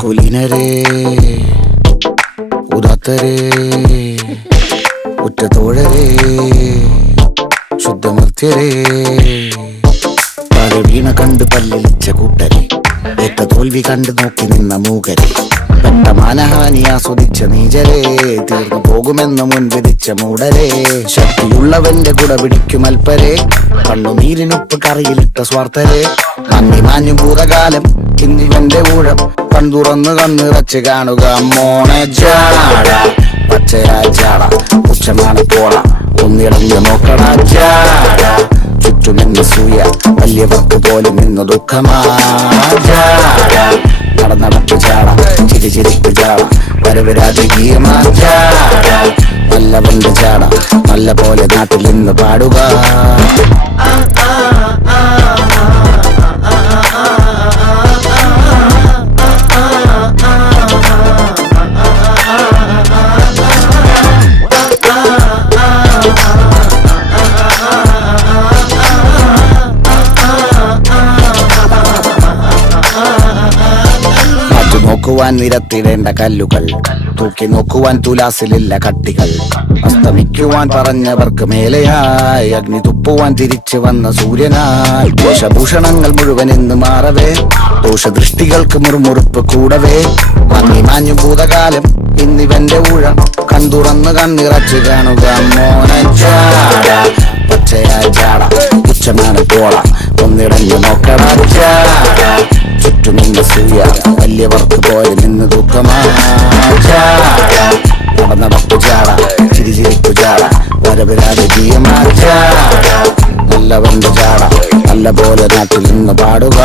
കുലീനരേ ഉദാത്തരേ ഉറ്റതോഴരേ ശുദ്ധമർത്യരേ താഴെ വീണ കണ്ട് പല്ലിളിച്ച കൂട്ടരെ ഏറ്റ തോൽവി കണ്ട് നോക്കി നിന്ന മൂകരെ പെട്ട മാനഹാനി ആസ്വദിച്ച നീചരെ തീർന്നു പോകുമെന്ന് മുൻവിധിച്ച മൂടരെ ശക്തിയുള്ളവന്റെ കുട പിടിക്കും അൽപ്പരെ കണ്ണുനീരിനൊപ്പ് കറിയിലിട്ട സ്വാർത്ഥരെ നന്ദി മാഞ്ഞു ഭൂതകാലം ഇന്നിവന്റെ ഊഴം കൺതുറന്ന് കണ്ണിറച്ച് കാണുക മോണെ ജാട പച്ചയാ ജാട ഉച്ചമാണ് പോള ഒന്നിടഞ്ഞ് നോക്കണ ജാട ചുറ്റുമെന്ന് സൂയ വലിയവർക്ക് പോലും ഇന്ന് ദുഃഖമാ ജാട നടന്നടപ്പ് ജാട ചിരിച്ചിരിപ്പ് ജാട വരവരാജകീയമാ ജാട നല്ലവന്റെ ജാട നല്ല പോലെ നാട്ടിൽ നിന്ന് പാടുക. നോക്കുവാൻ നിരത്തിടേണ്ട കല്ലുകൾ തൂക്കി നോക്കുവാൻ തുലാസിലില്ല കട്ടികൾ അസ്തമിക്കുവാൻ പറഞ്ഞവർക്ക് മേലെയായി അഗ്നി തുപ്പുവാൻ തിരിച്ചു വന്ന സൂര്യനായി ദോഷഭൂഷണങ്ങൾ മുഴുവൻ ഇന്ന് മാറവേ ദോഷദൃഷ്ടികൾക്ക് മുറുമുറുപ്പ് കൂടവേ മങ്ങി മാഞ്ഞു ഭൂതകാലം ഇന്നിവന്റെ ഊഴം കൺതുറന്ന് കണ്ണിറച്ച് കാണുക മോനെ ജാട പച്ചയായ ജാട ഉച്ചമാണ് പോള ഒന്നിടഞ്ഞു നോക്കണ ജാട ചുറ്റുമിന്റെ സൂയ വലിയവർക്ക് പോലെ നിന്ന് ദുഃഖമാ ജാട നടന്നടപ്പു ജാട ചിരിച്ചിരിപ്പു ജാട വരവരാജകീയമാ ജാട നല്ലവന്റെ ജാട നല്ല പോലെ നാട്ടിൽ നിന്ന് പാടുക.